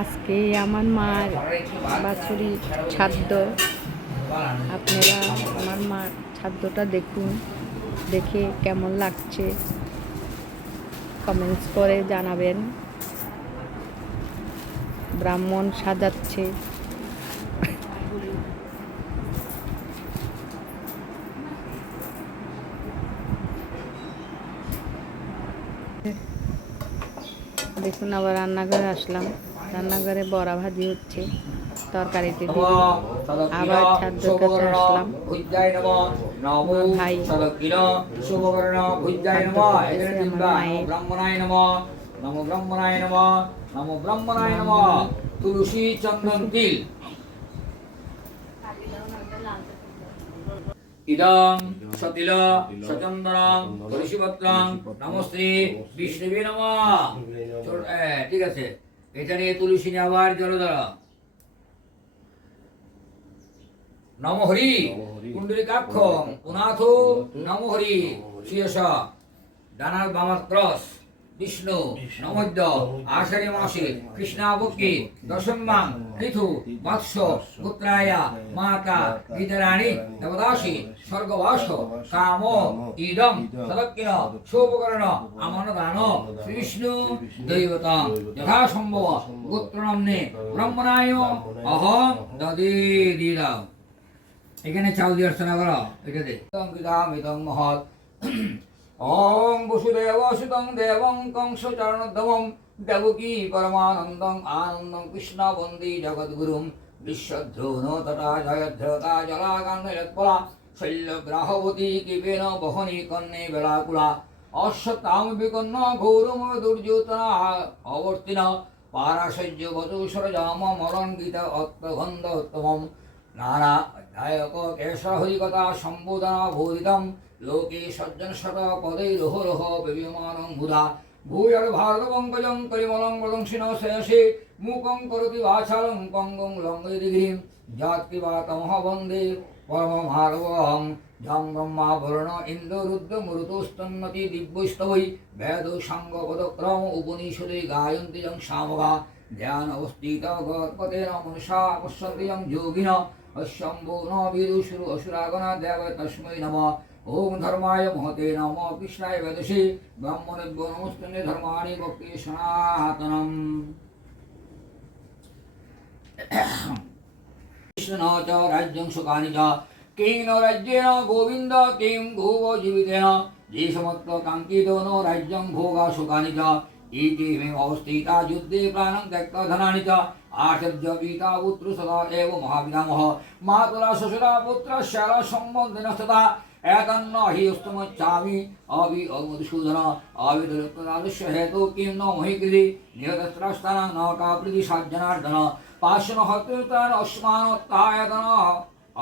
আজকে আমার মার বাছুরি ছাদ্য। আপনারা আমার মার ছাদ্যটা দেখুন, দেখে কেমন লাগছে। কমেন্টস করে জানাবেন। ব্রাহ্মণ সাজাচ্ছে। দেখুন আবার রান্নাঘরে আসলাম। রান্নাঘরে বড়া ভাজি হচ্ছে তরকারিতে আবার ছাদ্যর কাছে আসলাম। ভাই। নম। ব্রাহ্মণায় নম। নমো ব্রাহ্মণায় নম। নমো ব্রাহ্মণায় নম। তুলসী চন্দন তিল। ইদং সতিল সচন্দনং তুলসীপত্রং নমস্তে। বিষ্ণুবে নম। ঠিক আছে। এটা নিয়ে তুলসী নিয়ে আবার জলধারা নম হরি কুণ্ডলিকাক্ষ পুনাথ নম হরি শ্রীয়স ডানার বামার ক্রস। বিষ্ণু নমদ্য আষাঢ়ি মাসে কৃষ্ণাবকে দশম্যাং পৃথু বৎস পুত্রায়া মাতা গীতরাণী দেবদাসী স্বর্গবাস কাম ইদম সদক্ষিণ শোভকরণ আমন দান শ্রীবিষ্ণু দৈবতং যথাসম্ভব গোত্রনাম্নে ব্রহ্মণায় অহম দদে দিলাম এখানে চাল দিয়ে অর্চনা করো এটাতে মহৎ। ওম বসুদেব সুতং দেবং কংস চরণোদ্ধমম দেবকী পরমানন্দং আনন্দং কৃষ্ণ বন্দী জগদ্গুরুম বিশ্বদ্রোণ তথা জয়ধ্রতা জলাগান্নপলা শৈলগ্রাহবতী কিবেন বহনী কন্যে বেলাকুলা অশ্বত্থাম বিকন্ন গৌরম দুর্যোতনা অবর্তিন পারাশয্য বধু সরজাম মরণ গীতা অত্তগন্ধ উত্তমম নানা অধ্যায়ক কেশহরিকতা সম্বোধনা বোধিতম লোকে সজ্জন শত পদৈ রোহ রোহ বিবিমানং বুধা ভূয়র ভারত পঙ্কজং করিমলং প্রদংশিন শেষে মুকং করতি বাছালং পঙ্গং লঙ্গিরিগিরিম জাতি বা তমহ বন্দে পরমহারবহং যং ব্রহ্মা বরণ ইন্দ্র রুদ্র মৃতুস্তন্নতি দিব্যস্তবৈ বেদ সাঙ্গ পদক্রম উপনিষদে গায়ন্তি যং শামগা ধ্যান অবস্থিত গণপতেন মনসা পশ্যন্তি যং যোগিন। অশ্বম্ভো ন বিদুষুর অসুরাগণা দেব তস্मै নমঃ। ওম ধর্মায় মহতে নম কৃষ্ণায় বেদসে ব্রাহ্মণেভ্য নমস্তে ধর্মাণি ভক্তি সনাতনম কৃষ্ণ চ রাজ্যং সুখানি চ কেন রাজ্যেন গোবিন্দ কিং ভুব জীবিতেন যে সমত্র কাঙ্ক্ষিত ন রাজ্যং ভোগা সুখানি চ ইতি মে অবস্থিতা যুদ্ধে প্রাণং ত্যক্ত ধনানি চ আচার্য পিতা পুত্র সদা এব মহাপিতামহ মাতুলা শ্বশুরা পুত্র শালা এতন্ন হি উস্তমচ্চামি অবি অমধুসূদন অবিদুরুক্তাদৃশ্য হেতু কিং ন মহিকৃতি নিহতস্ত্রাস্তানাং ন কাপ্রীতি সজ্জনার্দন। পার্শ্বন হত্যতান অস্মানত্তায়তন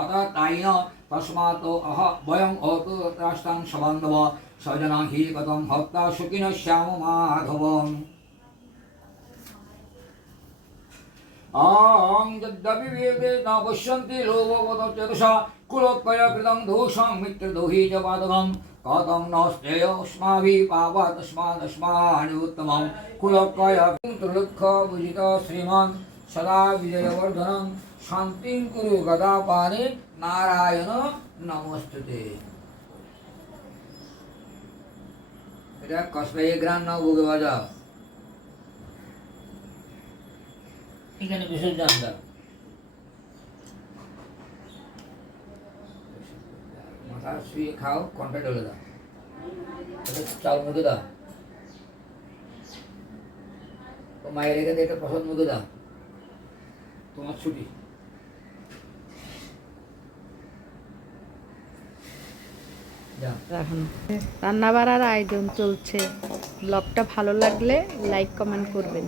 অততাইন তস্মাৎ অহ বয়ং অতু রাষ্ট্রাং সবান্ধব। স্বজনা হি কতং হত্যা সুখিন শ্যাম মাধবম বেদে ন পশ্যন্তি লোভবদচেতসা কুলোৎকয় কৃতং দোষং মিত্রদোহি চ পাদকম কতং নস্তেয়স্মাভি পাবা তস্মাদস্মানি উত্তমং কুলোৎকয় ত্রিলক্ষ বুঝিত শ্রীমান সদা বিজয়বর্ধনং শান্তিং কুরু গদাপানি নারায়ণ নমস্তুতে। এটা কসবাই গ্রাম নাও বুকে বাজাও এখানে বিসর্জন দাও মাথা শুয়ে খাও কন্টা ডলে দাও। চাল মুখে দাও। মায়ের এখানে মুখে দাও। তোমার ছুটি। আয়োজন চলছে। ব্লগটা ভালো লাগলে লাইক কমেন্ট করবেন।